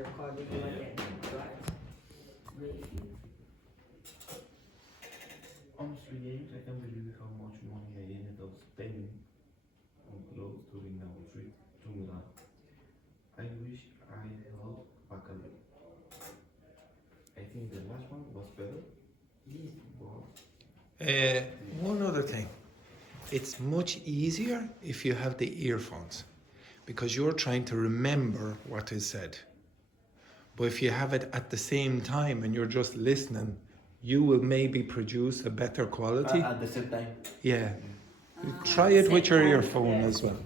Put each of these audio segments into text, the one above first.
recording again, right? Honestly, James, I can't believe how much money I ended up spending on clothes during our trip to Milan. I wish I held back a little. I think the last one was better. One other thing. It's much easier if you have the earphones because you're trying to remember what is said. But if you have it at the same time and you're just listening, you will maybe produce a better quality. At the same time. Yeah. Try it with your earphone as well.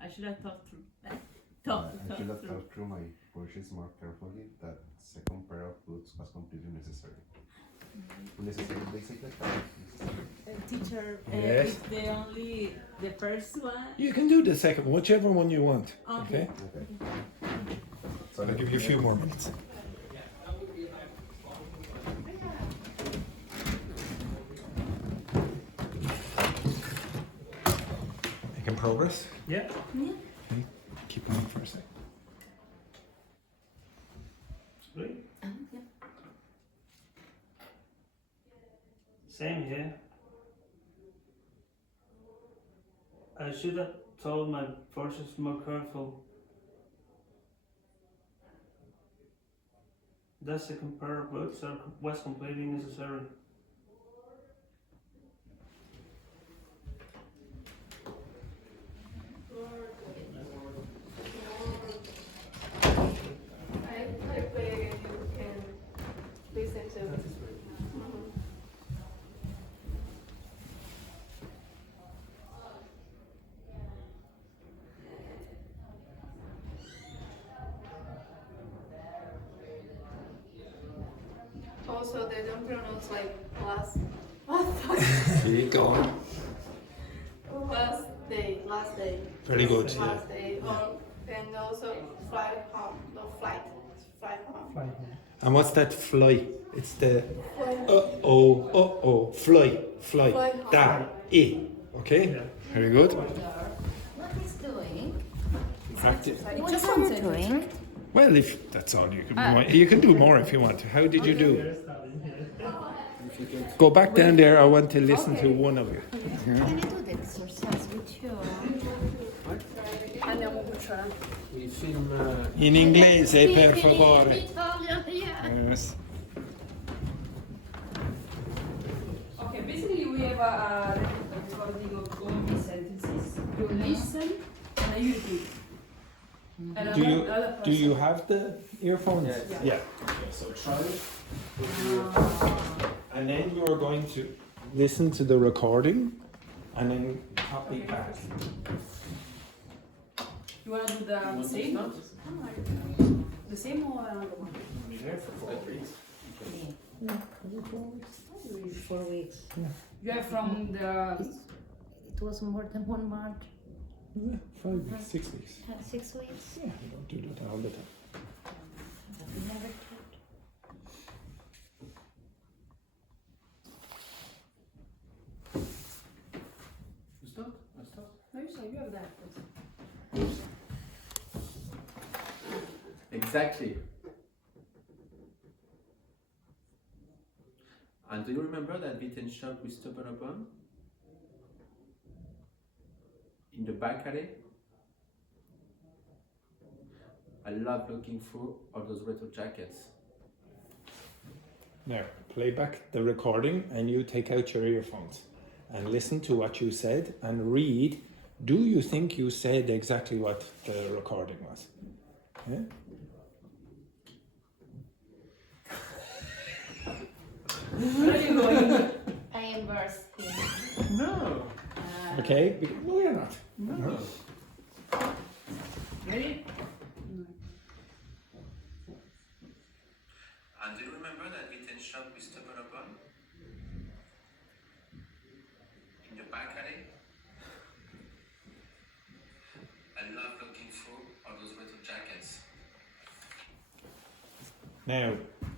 I should have thought through. I should have thought through my purchase more carefully. That second pair of boots was completely necessary. Unnecessary, basically. Teacher, Yes. is the first one? You can do the second, whichever one you want. Okay? Okay. So I'll give you a few more minutes. Making progress? Yeah. Okay. Keep on for a sec. Great. Yeah. Same here. I should have told my purchase more careful. That second pair of boots was completely necessary. I play again, you can listen to. Also, they don't pronounce like last Go on. last day. Very good. Yeah. Last day, and also fly home, no flight, fly home. And what's that fly? It's the fly. Fly. Da, I. Okay? Very good. What is doing? Practice. What are you doing? Well, if that's all you can do, you can do more if you want. How did you do? Go back down there. I want to listen to one of you. Can you do the exercise with you? Andiamo a cucciolare. We film. In inglese, per In favore. Italian, yeah. Yes. Okay, basically we have a recording of all these sentences. You listen and you repeat. And Do you have the earphones? Yeah. Okay, so try it. And then you are going to listen to the recording and then copy back. You want to do the same? The same or another one? Be there for 4 weeks. No, 4 weeks. You have from the... It was more than 1 month. Yeah, 5 weeks, 6 weeks. 6 weeks. Yeah, you don't do that all the time. Never tried. You stop? I stop. No, you have that. Exactly. And do you remember that beaten shop we stumbled upon? In the back alley? I love looking through all those retro jackets. Now, play back the recording and you take out your earphones and listen to what you said and read. Do you think you said exactly what the recording was? Yeah? Where are you going? I am bursting. No! Okay? No, you're not. No. Ready? And do you remember that beaten shop we stumbled upon? In the back alley? I love looking through all those retro jackets. Now,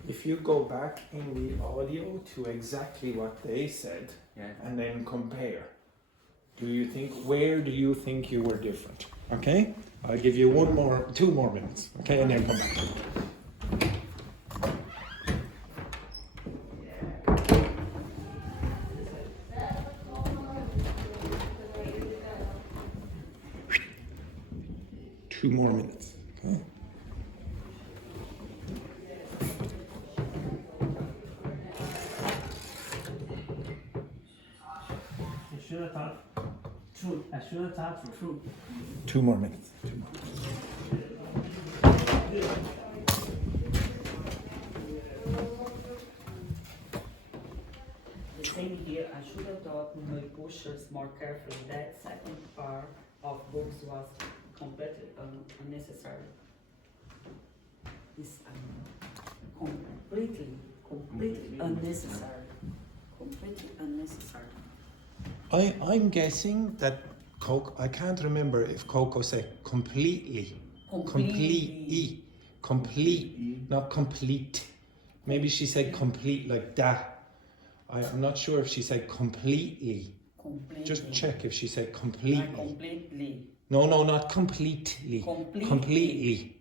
if you go back in the audio to exactly what they said Yeah. and then compare, where do you think you were different? Okay? I'll give you 2 more minutes, okay, and then come back. Two more minutes, okay? I should have thought true. I should have thought true. 2 more minutes. The same here, I should have taught my pushers more carefully. That second part of books was completely unnecessary. It's completely unnecessary. Completely unnecessary. I'm guessing that I can't remember if Coco said completely. Complete, not complete. Maybe she said complete like that. I'm not sure if she said completely. Just check if she said completely. Not completely. No, not completely. Completely.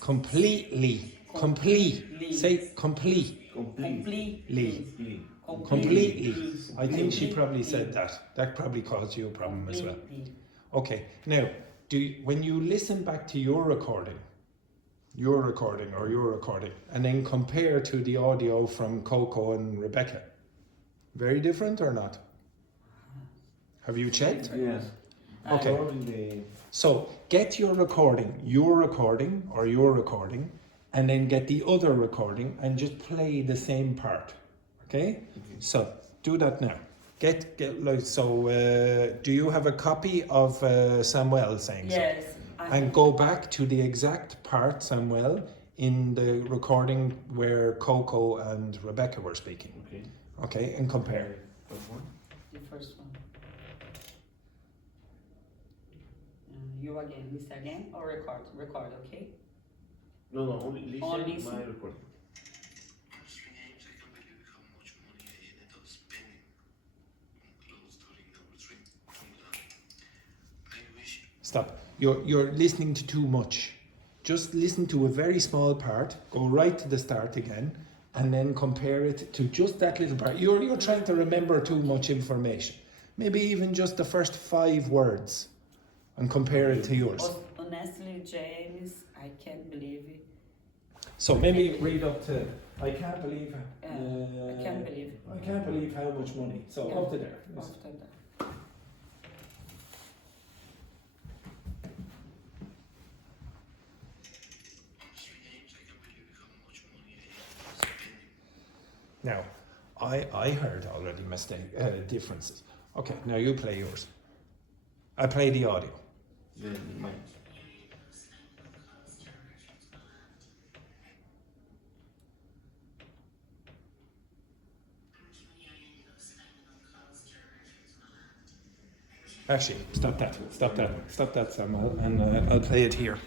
Completely. Complete. Say complete. Completely. I think she probably said that. That probably caused you a problem as well. Okay. Now, when you listen back to your recording, and then compare to the audio from Coco and Rebecca, very different or not? Have you checked? Yes. Okay. So get your recording, and then get the other recording and just play the same part. Okay? So do that now. Do you have a copy of Samuel saying so? Yes. And go back to the exact part, Samuel, in the recording where Coco and Rebecca were speaking. Okay. Okay, and compare. First one. The first one. You again, listen again, or record, okay? No, only listen. Only listen. My recording. Stop. You're listening to too much. Just listen to a very small part, go right to the start again, and then compare it to just that little part. You're trying to remember too much information. Maybe even just the first 5 words, and compare it to yours. Honestly, James, I can't believe it. So maybe read up to, I can't believe I can't believe it. I can't believe how much money. So Yeah. up to there. After that. Now, I heard already differences. Okay, now you play yours. I play the audio. Yeah, mine. Actually, stop that, Samuel, and I'll play it here.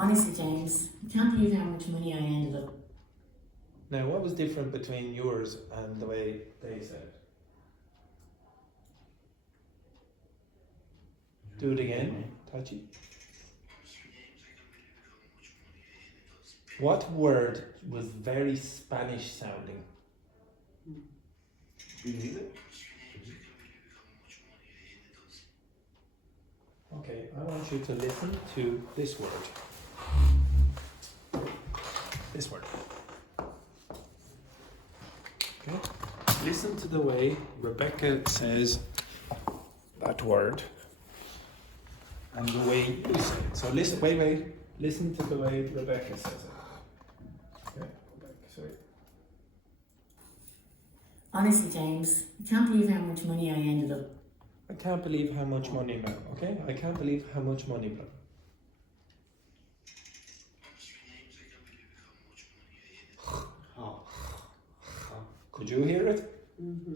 Honestly, James, I can't believe how much money I ended up. Now, what was different between yours and the way they said it? Do it again, Tachi. What word was very Spanish sounding? You need it? Okay, I want you to listen to this word. This word. Okay? Listen to the way Rebecca says that word and the way you say it. So listen, wait. Listen to the way Rebecca says it. Okay, go back, sorry. Honestly, James, I can't believe how much money I ended up. I can't believe how much money now, okay? I can't believe how much money, bro. Could you hear it? Mm-hmm.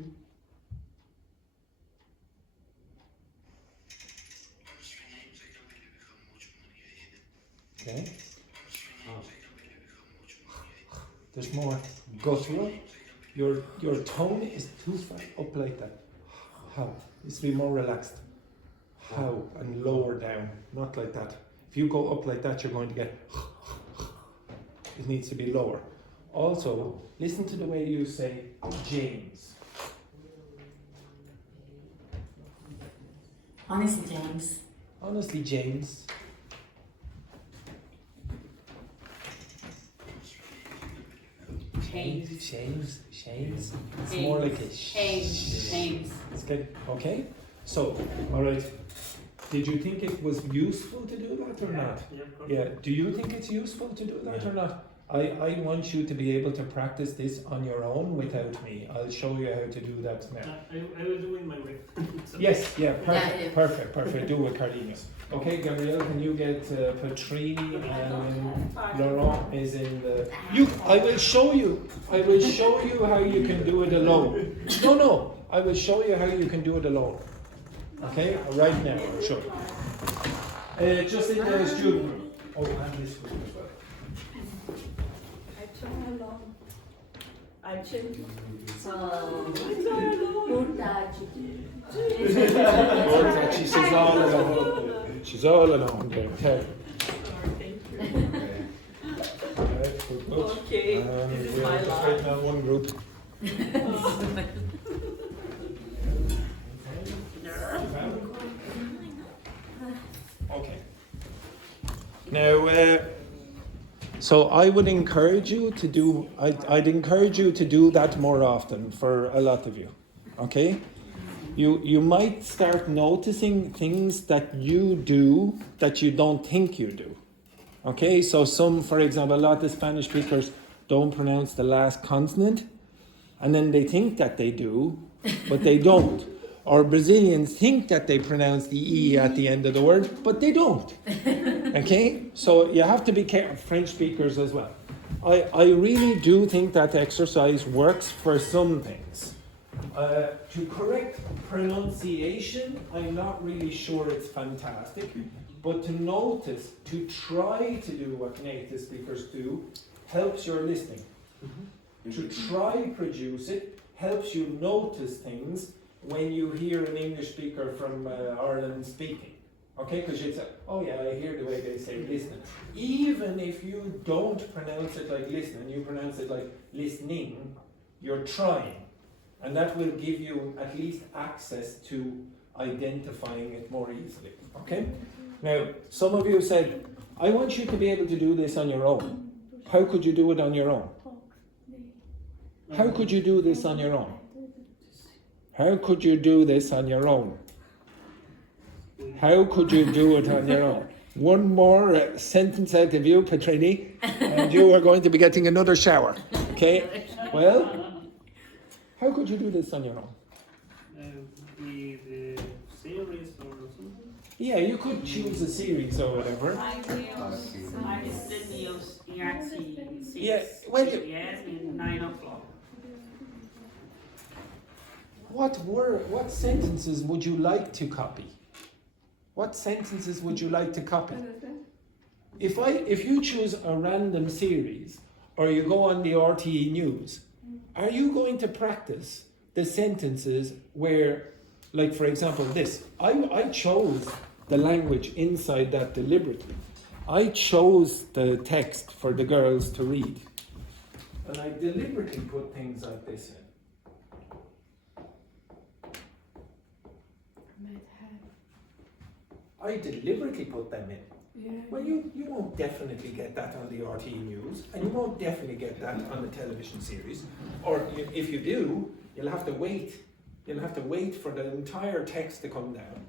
Okay. There's more guttural. Your tone is too far up like that. How? Needs to be more relaxed. How? And lower down. Not like that. If you go up like that, you're going to get. It needs to be lower. Also, listen to the way you say James. Honestly, James. Honestly, James. James. It's more like a James. It's good. Okay. So, all right. Did you think it was useful to do that or not? Yeah, of course. Yeah. Do you think it's useful to do that or not? I want you to be able to practice this on your own without me. I'll show you how to do that now. I will do it my way. So- Yes, yeah, perfect, Yeah. perfect. Do it, Carlinhos. Okay, Gabrielle, can you get Petrini and Laurent is in the. I will show you how you can do it alone. No, I will show you how you can do it alone. Okay, right now, I'll show you. Just in the student room. Oh, and this group as well. I try along. I change. She's all alone. She's all alone there. Okay. Alright, good. Okay, this is We're my just life. waiting on one group. Okay. Now, so I would encourage you to do. I'd encourage you to do that more often for a lot of you. Okay. You might start noticing things that you do that you don't think you do. Okay, so for example, a lot of Spanish speakers don't pronounce the last consonant, and then they think that they do, but they don't. Or Brazilians think that they pronounce the E at the end of the word, but they don't. Okay, so you have to be careful. French speakers as well. I really do think that exercise works for some things. To correct pronunciation, I'm not really sure it's fantastic, but to notice, to try to do what native speakers do, helps your listening. To try produce it helps you notice things when you hear an English speaker from Ireland speaking. Okay, because you'd say, oh yeah, I hear the way they say listening. Even if you don't pronounce it like listening, you pronounce it like listening, you're trying. And that will give you at least access to identifying it more easily. Okay? Now, some of you said, I want you to be able to do this on your own. How could you do it on your own? How could you do this on your own? How could you do this on your own? How could you do it on your own? One more sentence out of you, Petrini, and you are going to be getting another shower. Okay? Well, how could you do this on your own? The series or something. Yeah, you could choose a series or whatever. Yeah, well, in 9 o'clock. What sentences would you like to copy? What sentences would you like to copy? If you choose a random series or you go on the RTE News, are you going to practice the sentences where, like for example this, I chose the language inside that deliberately. I chose the text for the girls to read. And I deliberately put things like this in. I deliberately put them in. Well, you won't definitely get that on the RTE News, and you won't definitely get that on the television series. Or if you do, you'll have to wait. You'll have to wait for the entire text to come down.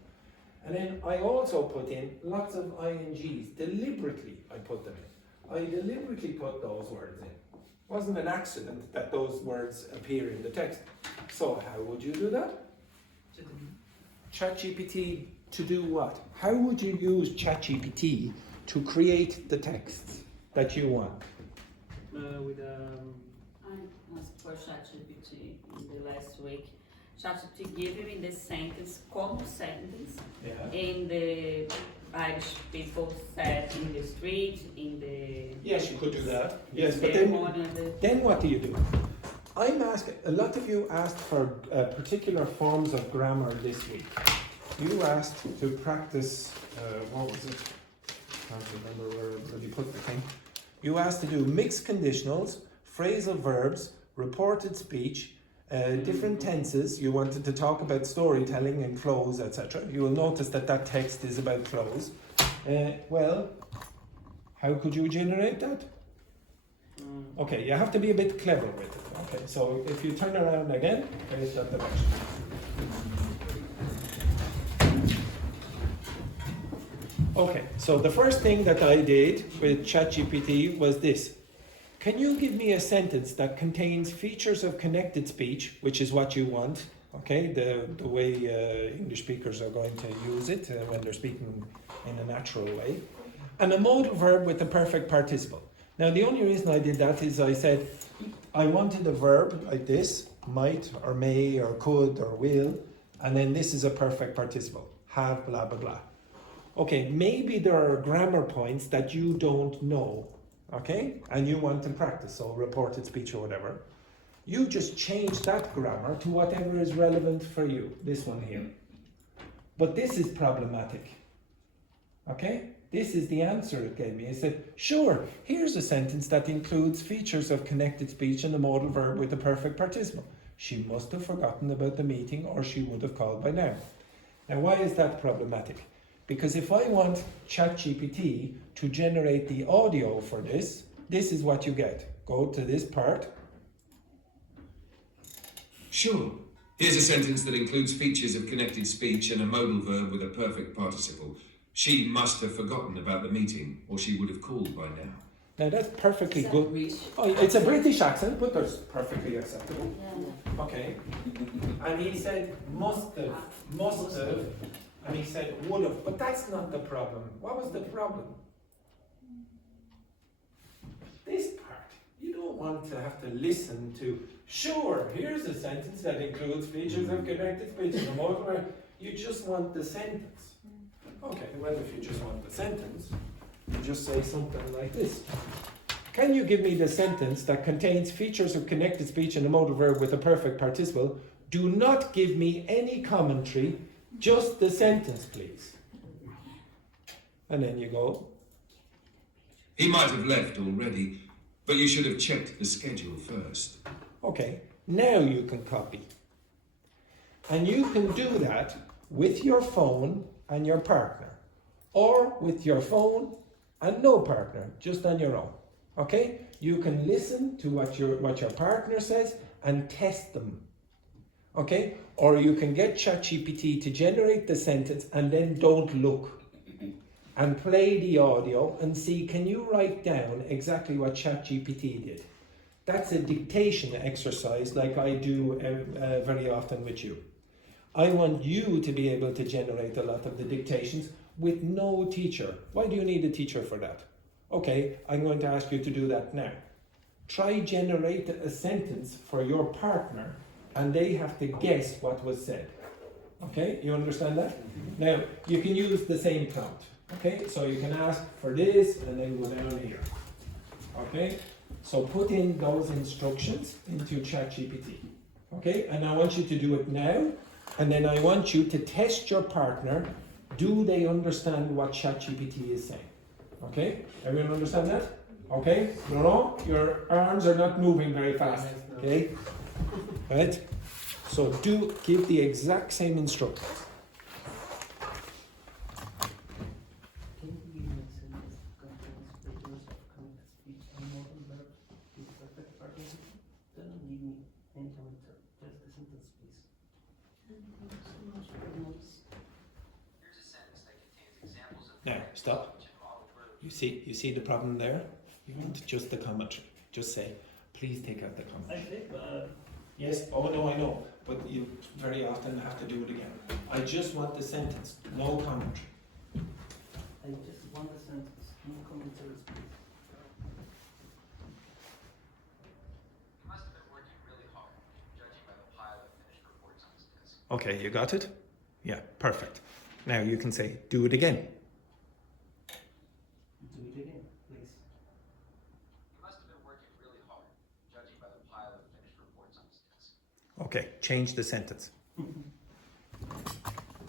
And then I also put in lots of INGs. Deliberately, I put them in. I deliberately put those words in. It wasn't an accident that those words appear in the text. So how would you do that? ChatGPT to do what? How would you use ChatGPT to create the texts that you want? With for ChatGPT in the last week. ChatGPT gave me the sentence, common sentence, Yeah. in the Irish people said in the street, in the Yes, you could do that. Yes, but ceremony, then what do you do? I'm asking, a lot of you asked for particular forms of grammar this week. You asked to practice, what was it? Can't remember where you put the thing. You asked to do mixed conditionals, phrasal verbs, reported speech, different tenses. You wanted to talk about storytelling and close, etc. You will notice that that text is about close. Well, how could you generate that? Okay, you have to be a bit clever with it. Okay, so if you turn around again, face that direction. Okay, so the first thing that I did with ChatGPT was this. Can you give me a sentence that contains features of connected speech, which is what you want, okay, the way English speakers are going to use it when they're speaking in a natural way, and a modal verb with the perfect participle. Now, the only reason I did that is I said I wanted a verb like this, might or may or could or will, and then this is a perfect participle, have, blah, blah, blah. Okay, maybe there are grammar points that you don't know, okay, and you want to practice, so reported speech or whatever. You just change that grammar to whatever is relevant for you, this one here. But this is problematic, okay? This is the answer it gave me. It said, sure, here's a sentence that includes features of connected speech and a modal verb with a perfect participle. She must have forgotten about the meeting or she would have called by now. Now, why is that problematic? Because if I want ChatGPT to generate the audio for this, this is what you get. Go to this part. Sure. Here's a sentence that includes features of connected speech and a modal verb with a perfect participle. She must have forgotten about the meeting, or she would have called by now. Now that's perfectly good. Oh, it's a British accent, but that's perfectly acceptable. Yeah. Okay. And he said must have, and he said would have, but that's not the problem. What was the problem? This part. You don't want to have to listen to, sure, here's a sentence that includes features of connected speech and a modal verb. You just want the sentence. Okay, well, if you just want the sentence, you just say something like this. Can you give me the sentence that contains features of connected speech and a modal verb with a perfect participle? Do not give me any commentary, just the sentence, please. And then you go. He might have left already, but you should have checked the schedule first. Okay, now you can copy. And you can do that with your phone and your partner, or with your phone and no partner, just on your own. Okay? You can listen to what your partner says and test them. Okay? Or you can get ChatGPT to generate the sentence and then don't look. And play the audio and see, can you write down exactly what ChatGPT did? That's a dictation exercise like I do very often with you. I want you to be able to generate a lot of the dictations with no teacher. Why do you need a teacher for that? Okay, I'm going to ask you to do that now. Try generate a sentence for your partner and they have to guess what was said. Okay, you understand that? Now, you can use the same prompt. Okay, so you can ask for this and then go down here. Okay, so put in those instructions into ChatGPT. Okay, and I want you to do it now. And then I want you to test your partner. Do they understand what ChatGPT is saying? Okay? Everyone understand that? Okay? No, your arms are not moving very fast. Okay? Right? So give the exact same instructions. Can you give me a sentence that contains features of connected speech and modal verb with perfect participle? Don't give me any commentary, just the sentence, please. Now, stop. You see the problem there? You want just the commentary. Just say, please take out the I commentary. think Yes, oh no, I know, but you very often have to do it again. I just want the sentence, no commentary. I just want a sentence, no commentaries, please. Okay, you got it? Yeah, perfect. Now you can say, do it again. Do it again, please. You must have been working really hard, judging by the pile of finished reports on his desk. Okay, change the sentence. Can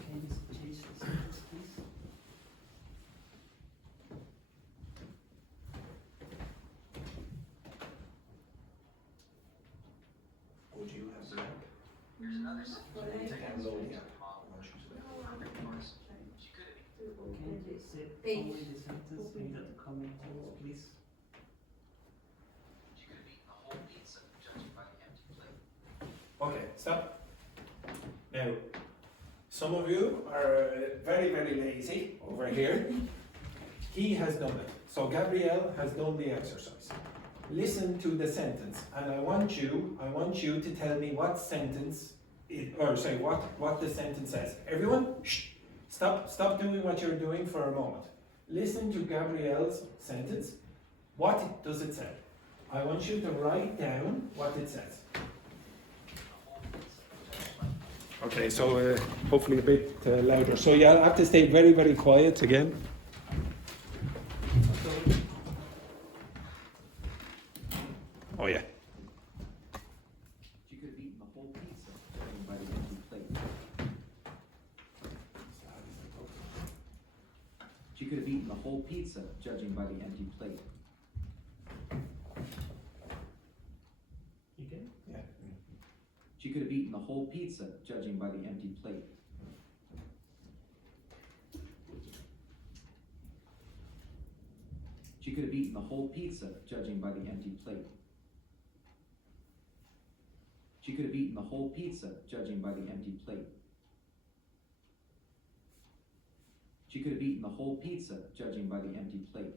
you change the sentence, please? Would you have the app? Here's another Download the app. She could have eaten. Can you say only the sentence without the comment, please? She could have eaten the whole pizza, judging by the empty plate. Okay, stop. Now, some of you are very, very lazy over here. He has done it. So Gabrielle has done the exercise. Listen to the sentence, and I want you to tell me what sentence, what the sentence says. Everyone, shh, stop doing what you're doing for a moment. Listen to Gabrielle's sentence. What does it say? I want you to write down what it says. Okay, so hopefully a bit louder. So you'll have to stay very, very quiet again. Oh yeah. She could have eaten the whole pizza, judging by the empty plate. She could have eaten the whole pizza, judging by the empty plate. You can? Yeah. She could have eaten the whole pizza, judging by the empty plate. She could have eaten the whole pizza, judging by the empty plate. She could have eaten the whole pizza, judging by the empty plate. She could have eaten the whole pizza, judging by the empty plate.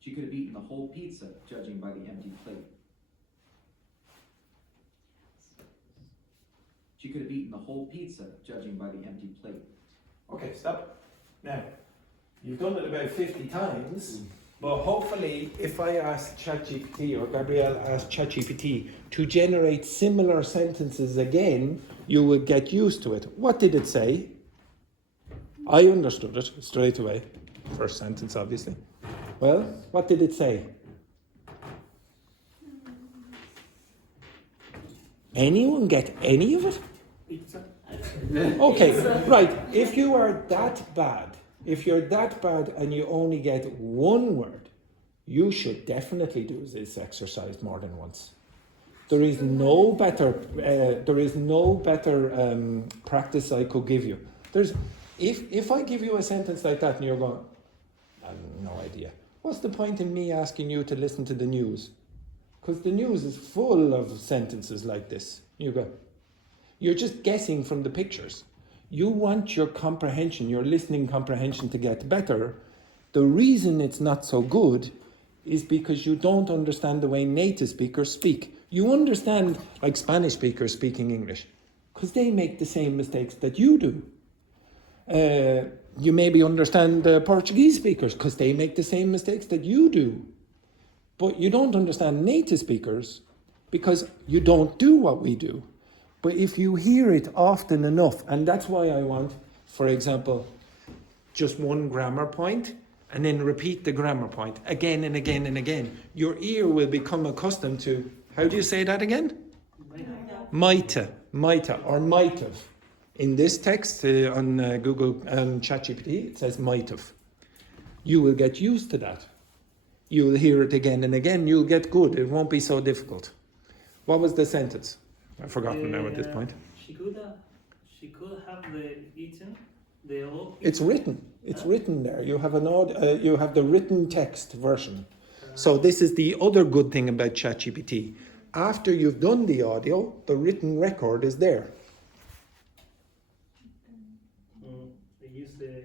She could have eaten the whole pizza, judging by the empty plate. She could have eaten the whole pizza, judging by the empty plate. Okay, stop. Now, you've done it about 50 times, but hopefully if I ask ChatGPT or Gabrielle asked ChatGPT to generate similar sentences again, you will get used to it. What did it say? I understood it straight away. First sentence, obviously. Well, what did it say? Anyone get any of it? Pizza. Okay, right. If you are that bad, if you're that bad and you only get one word, you should definitely do this exercise more than once. There is no better. Practice I could give you. If I give you a sentence like that and you're going, I have no idea. What's the point in me asking you to listen to the news? Because the news is full of sentences like this. You go, you're just guessing from the pictures. You want your comprehension, your listening comprehension to get better. The reason it's not so good is because you don't understand the way native speakers speak. You understand like Spanish speakers speaking English because they make the same mistakes that you do. You maybe understand the Portuguese speakers because they make the same mistakes that you do. But you don't understand native speakers because you don't do what we do. But if you hear it often enough, and that's why I want, for example, just one grammar point and then repeat the grammar point again and again and again, your ear will become accustomed to, how do you say that again? Might or might have. In this text on Google ChatGPT, it says might have. You will get used to that. You will hear it again and again. You'll get good. It won't be so difficult. What was the sentence? I've forgotten now at this point. She could have eaten the whole. It's written. It's written there. You have you have the written text version. So this is the other good thing about ChatGPT. After you've done the audio, the written record is there. They use the.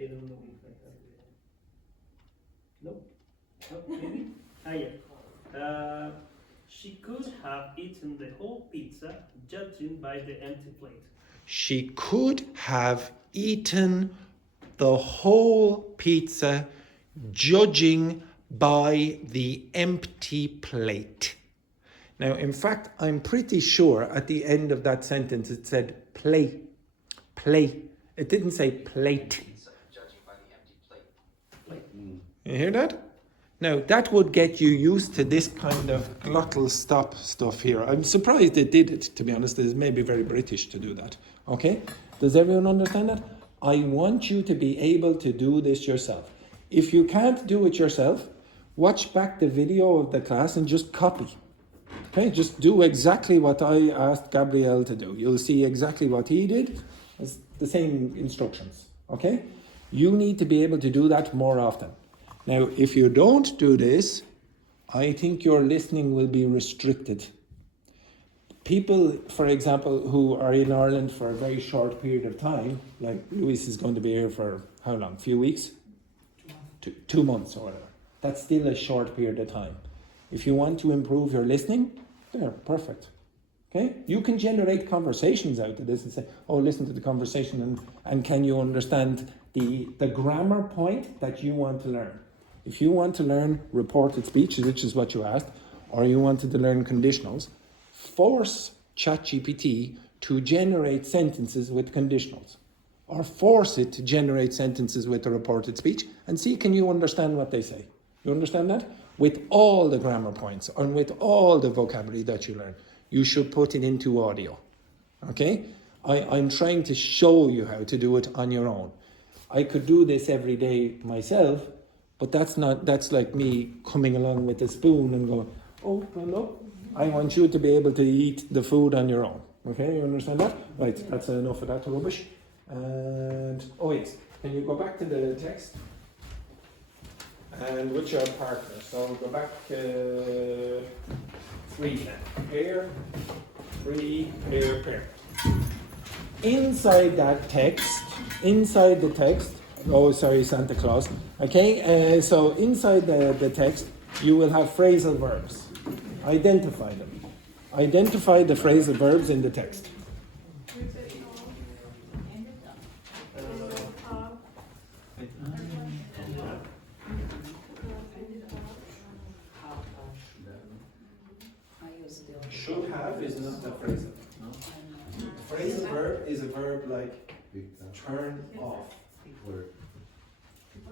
I don't know if I have the. Nope, maybe. Yeah. She could have eaten the whole pizza, judging by the empty plate. She could have eaten the whole pizza, judging by the empty plate. Now, in fact, I'm pretty sure at the end of that sentence it said play. Play. It didn't say plate. Judging by the empty plate. You hear that? Now, that would get you used to this kind of glottal stop stuff here. I'm surprised they did it, to be honest. It's maybe very British to do that. Okay? Does everyone understand that? I want you to be able to do this yourself. If you can't do it yourself, watch back the video of the class and just copy. Okay? Just do exactly what I asked Gabriel to do. You'll see exactly what he did. It's the same instructions. Okay? You need to be able to do that more often. Now, if you don't do this, I think your listening will be restricted. People, for example, who are in Ireland for a very short period of time, like Luis is going to be here for how long? A few weeks? 2 months or whatever. That's still a short period of time. If you want to improve your listening, there, perfect. Okay? You can generate conversations out of this and say, oh, listen to the conversation and can you understand the grammar point that you want to learn? If you want to learn reported speech, which is what you asked, or you wanted to learn conditionals, force ChatGPT to generate sentences with conditionals. Or force it to generate sentences with the reported speech and see, can you understand what they say? You understand that? With all the grammar points and with all the vocabulary that you learn, you should put it into audio. Okay? I'm trying to show you how to do it on your own. I could do this every day myself, but that's like me coming along with a spoon and going, oh, no, I want you to be able to eat the food on your own. Okay, you understand that? Right, that's enough of that rubbish. And, oh yes, can you go back to the text? And with your partner, so go back 3 then. Pair, 3, pair. Inside that text, inside the text, oh sorry, Santa Claus. Okay, so inside the text, you will have phrasal verbs. Identify them. Identify the phrasal verbs in the text. Should have is not a phrasal. Phrasal verb is a verb like turn off.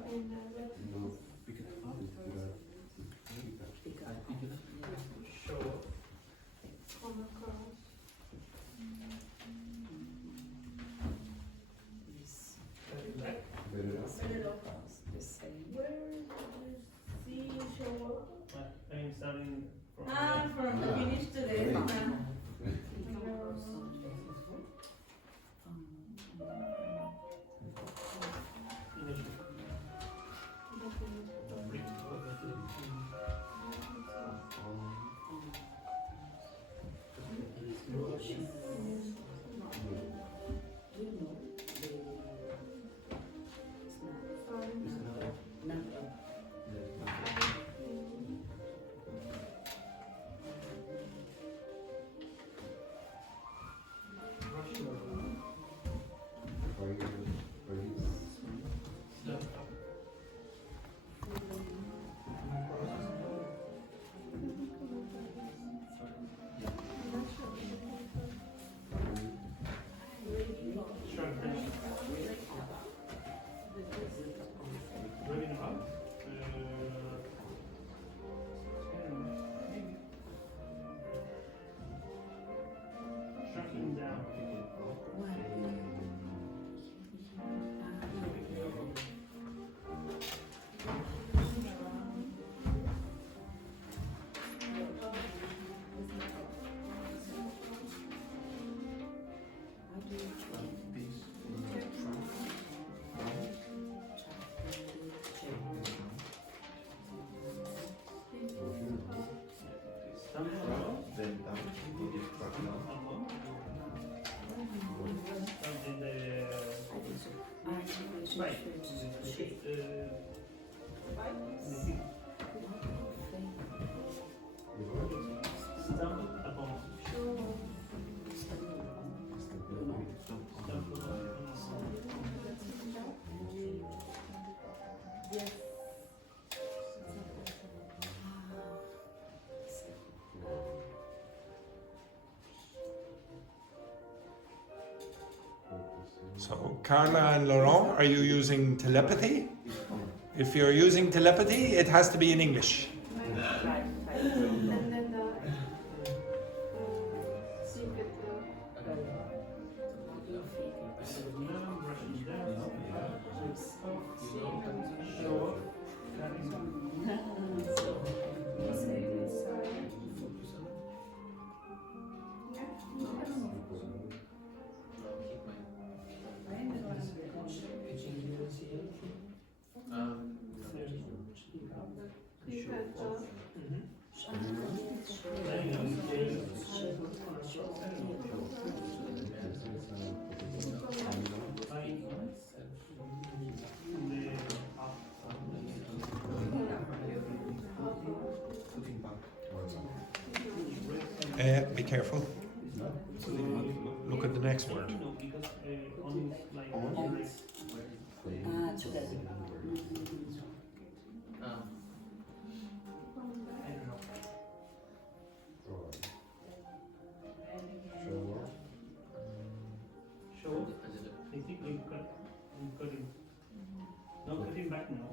I'm starting from From the finish to the end. So, Carla and Laurent, are you using telepathy? If you're using telepathy, it has to be in English. And then the secret. Be careful. Look at the next word. Show. I think you cut it. No, cut it back now.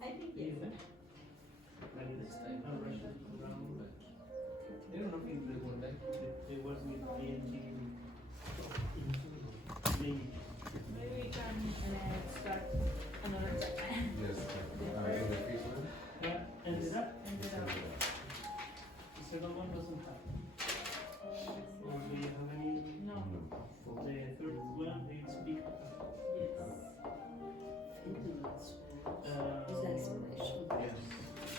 I think yes. Like this time, I'm rushing around. I don't know if there was with ANG. Maybe we can start another time. Yes. Yeah, ended up. The second one doesn't have. Or do you have any? No. The third one, it's big.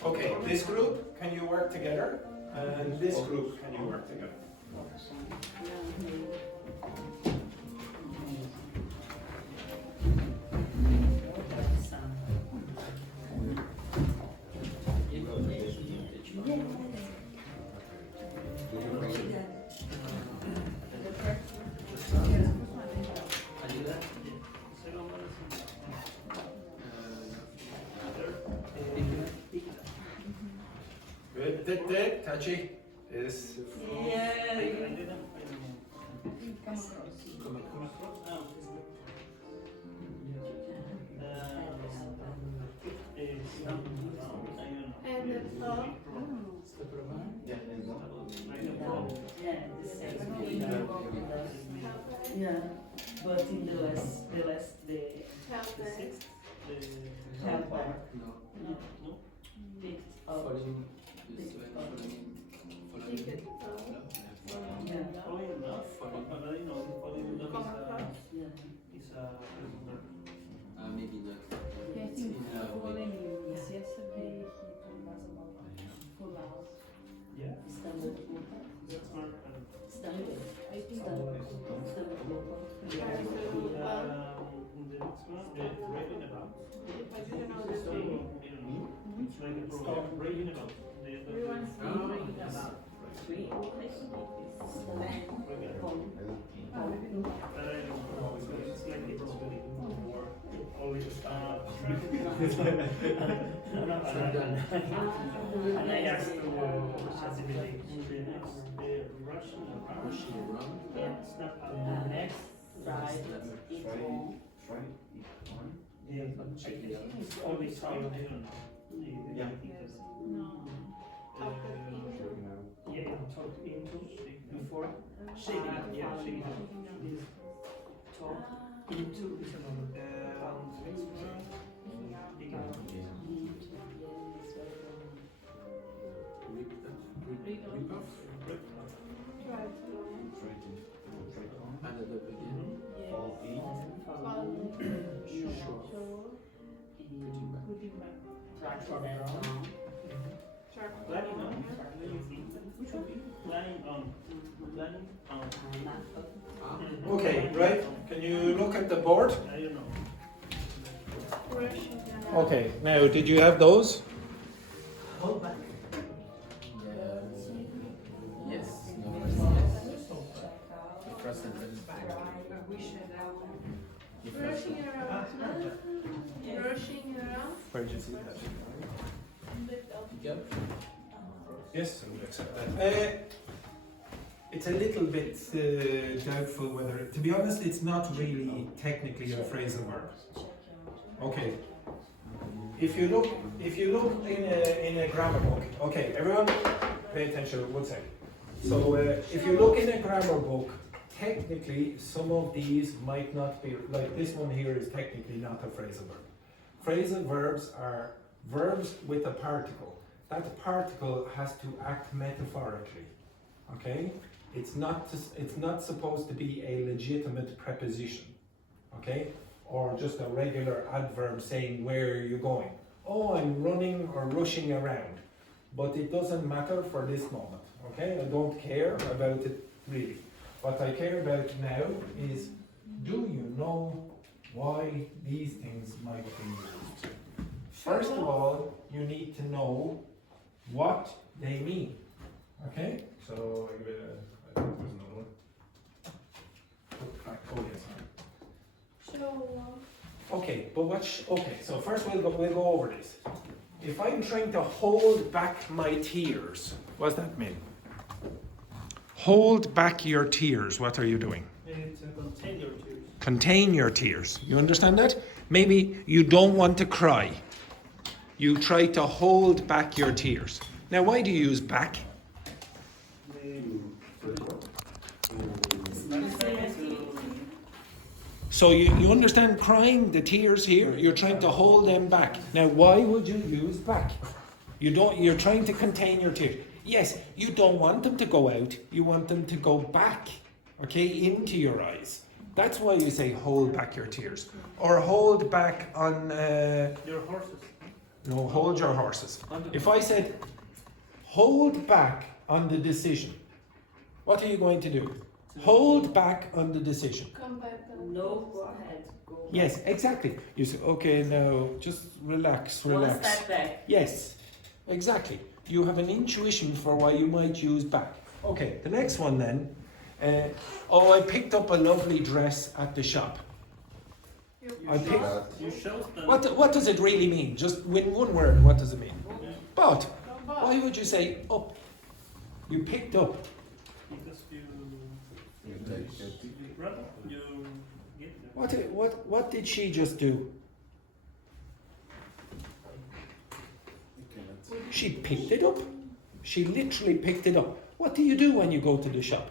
Okay, this group, can you work together? And this group, can you work together? Good, tick, touchy. Is Yeah. Come across. Oh, And the top. Yeah, and Yeah, but in the last, the Help the help back. No. Picked up. Following is when secret. Yeah. Following love, following love Yeah. is a maybe not. Yeah, I think In a way. following you was yesterday, he told us about full house. yeah. Standard That's smart. Standard. I think Standard. The next one, raving about. I didn't know So, this. it's like a program, raving about. everyone's been reading about. It's like it's really always and I asked ChatGPT Russian around. snap Next, right, try yeah, it's always how I don't know. Yeah. No. Yeah, talk into before shaking it. Yeah, shaking it. Talk into is another. Rip off. And at the beginning, fall in. putting back. Planning on. Planning on. Planning on. okay, right? Can you look at the board? I don't know. Okay, now did you have those? hold back. Yes. No. Yes. The first sentence. Rushing around. Rushing around. Where did you see that? Pick up. Yes, I would accept that. It's a little bit doubtful whether, to be honest, it's not really technically a phrasal verb. Okay. If you look in a grammar book, okay, everyone, pay attention 1 second. So if you look in a grammar book, technically some of these might not be, like this one here is technically not a phrasal verb. Phrasal verbs are verbs with a particle. That particle has to act metaphorically. Okay? It's not supposed to be a legitimate preposition. Okay? Or just a regular adverb saying where are you going. Oh, I'm running or rushing around. But it doesn't matter for this moment. Okay? I don't care about it really. What I care about now is, do you know why these things might be used? First of all, you need to know what they mean. Okay? So, I think there's another one. Oh, yes. Okay, but okay, so first we'll go over this. If I'm trying to hold back my tears, what does that mean? Hold back your tears. What are you doing? It's contain your tears. Contain your tears. You understand that? Maybe you don't want to cry. You try to hold back your tears. Now, why do you use back? So you understand crying, the tears here, you're trying to hold them back. Now, why would you use back? You're trying to contain your tears. Yes, you don't want them to go out, you want them to go back, okay, into your eyes. That's why you say hold back your tears. Or hold back on... Your horses. No, hold your horses. If I said, hold back on the decision, what are you going to do? Hold back on the decision. Come back. No, go ahead. Go Yes, exactly. You say, okay, now just relax, relax. One step back. Yes, exactly. You have an intuition for why you might use back. Okay, the next one then. Oh, I picked up a lovely dress at the shop. I picked. You showed them. What does it really mean? Just in one word, what does it mean? But why would you say up? You picked up. Because you get them. What did she just do? She picked it up. She literally picked it up. What do you do when you go to the shop?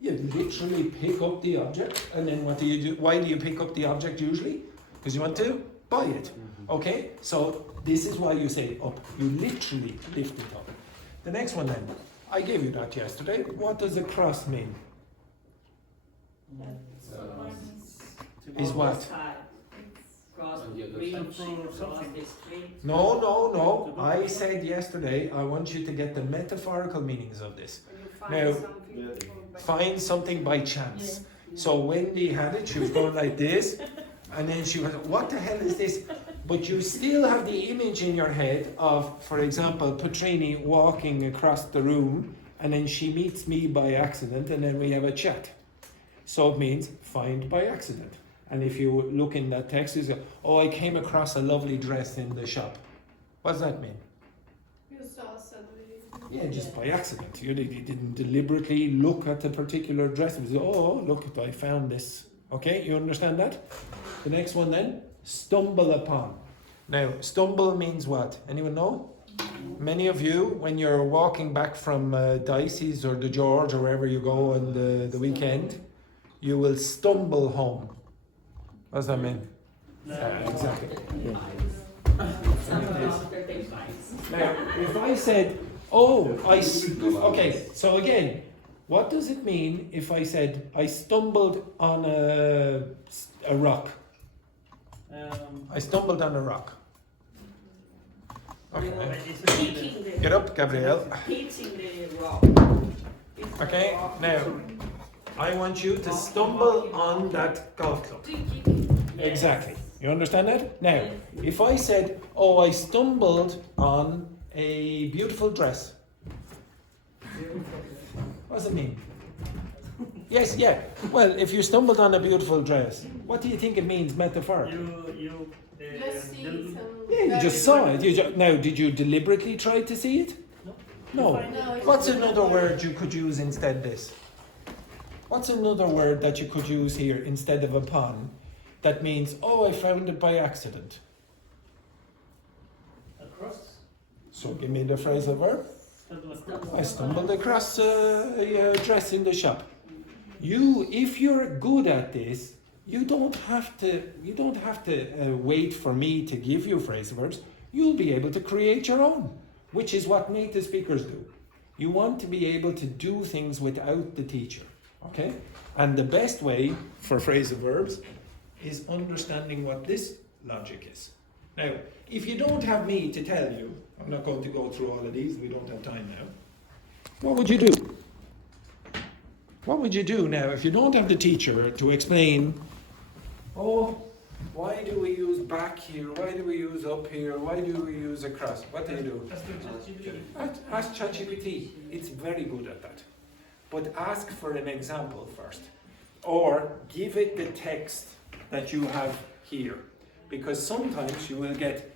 You literally pick up the object, and then what do you do? Why do you pick up the object usually? Because you want to buy it. Okay? So this is why you say up. You literally lift it up. The next one then. I gave you that yesterday. What does a cross mean? Is what? No. I said yesterday, I want you to get the metaphorical meanings of this. Now, find something by chance. So Wendy had it, she was going like this, and then she was, what the hell is this? But you still have the image in your head of, for example, Petrini walking across the room, and then she meets me by accident, and then we have a chat. So it means find by accident. And if you look in that text, you say, oh, I came across a lovely dress in the shop. What does that mean? You saw suddenly. Yeah, just by accident. You didn't deliberately look at the particular dress. You say, oh, look, I found this. Okay, you understand that? The next one then, stumble upon. Now, stumble means what? Anyone know? Many of you, when you're walking back from Dicey's or the George or wherever you go on the weekend, you will stumble home. What does that mean? Exactly. Yeah. Now, if I said, okay, so again, what does it mean if I said, I stumbled on a rock? I stumbled on a rock. Okay. Get up, Gabrielle. Hitting the rock. Okay, now, I want you to stumble on that golf club. Exactly. You understand that? Now, if I said, oh, I stumbled on a beautiful dress. What does it mean? Yes, yeah. Well, if you stumbled on a beautiful dress, what do you think it means metaphorically? You Just see some. Yeah, you just saw it. Now, did you deliberately try to see it? No. What's another word you could use instead this? What's another word that you could use here instead of upon that means, oh, I found it by accident? Across. So give me the phrasal verb. I stumbled across a dress in the shop. If you're good at this, you don't have to wait for me to give you phrasal verbs. You'll be able to create your own, which is what native speakers do. You want to be able to do things without the teacher, okay? And the best way for phrasal verbs is understanding what this logic is. Now, if you don't have me to tell you, I'm not going to go through all of these, we don't have time now. What would you do? What would you do now if you don't have the teacher to explain, oh, why do we use back here? Why do we use up here? Why do we use across? What do you do? Ask ChatGPT. It's very good at that. But ask for an example first. Or give it the text that you have here. Because sometimes you will get,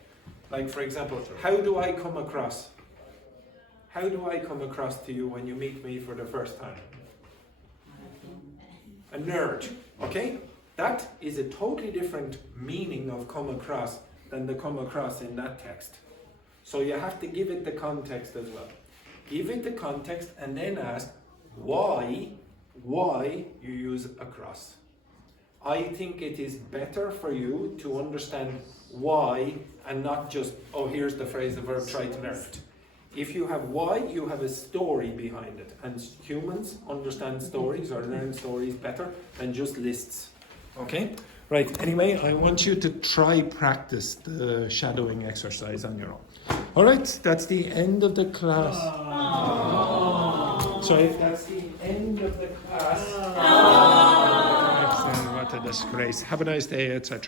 like for example, how do I come across? How do I come across to you when you meet me for the first time? A nerd, okay? That is a totally different meaning of come across than the come across in that text. So you have to give it the context as well. Give it the context and then ask why you use across. I think it is better for you to understand why and not just, oh, here's the phrasal verb, try to learn it. If you have why, you have a story behind it. And humans understand stories or learn stories better than just lists. Okay? Right, anyway, I want you to try practice the shadowing exercise on your own. Alright, that's the end of the class. Sorry, that's the end of the class. What a disgrace. Have a nice day, etc.